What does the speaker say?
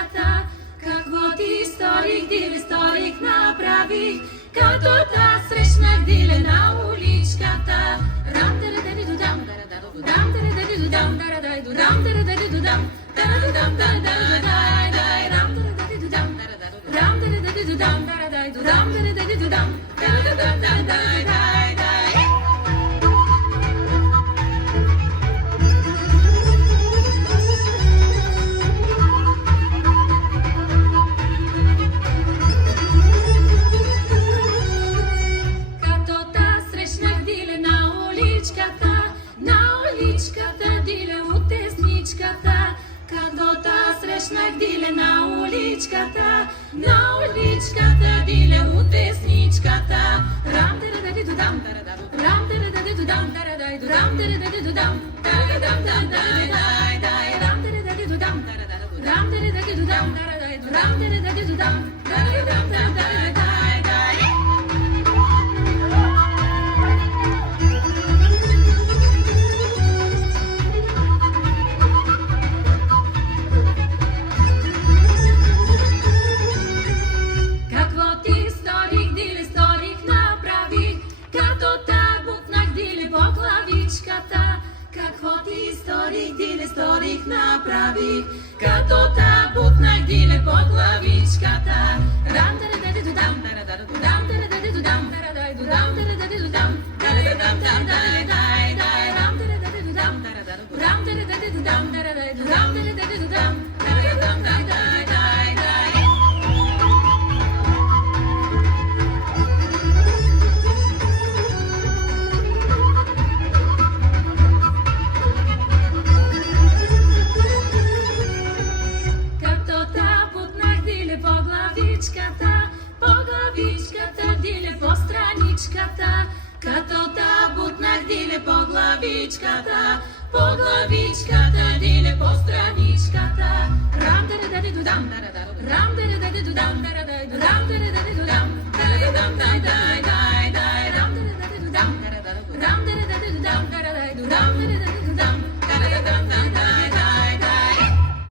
уличката. Какво ти сторих, диле, сторих, направих, като та срещнах, диле, на уличката. Рам, тарадади, дудам, тарададо, дудам, тарадади, дудам, тарадай, дудам, тарадади, дудам, тарадудам, тарадай, дай, рам, тарадади, дудам, тарададо, рам, тарадади, дудам, тарадай, дудам, тарадади, дудам, тарадудам, тарадай, дай, дай. Срещнах, диле, на уличката, диле, от тесничката. Рам, тарадади, дудам, тарададо, рам, тарадади, дудам, тарадай, дудам, тарадади, дудам, тарадам, дай, дай, дай, рам, тарадади, дудам, тарададо, рам, тарадади, дудам, тарадай, дудам, тарадади, дудам, тарадам, дай, дай, дай. Какво ти сторих, диле, сторих, направих, като та бутнах, диле, по главичката. Рам, тарадади, дудам, тарададо, дудам, тарадади, дудам, тарадай, дудам, тарадади, дудам, тарадам, дай, дай, дай, рам, тарадади, дудам, тарададо, рам, тарадади, дудам, тарадай, дудам, тарадади, дудам, тарадам, дай, дай, дай, дай. Диле, по страничката, като та бутнах, диле, по главичката, диле, по страничката. Рам, тарадади, дудам, тарададо, рам, тарадади, дудам, тарадай, дудам, тарадади, дудам, тарадам, дай, дай.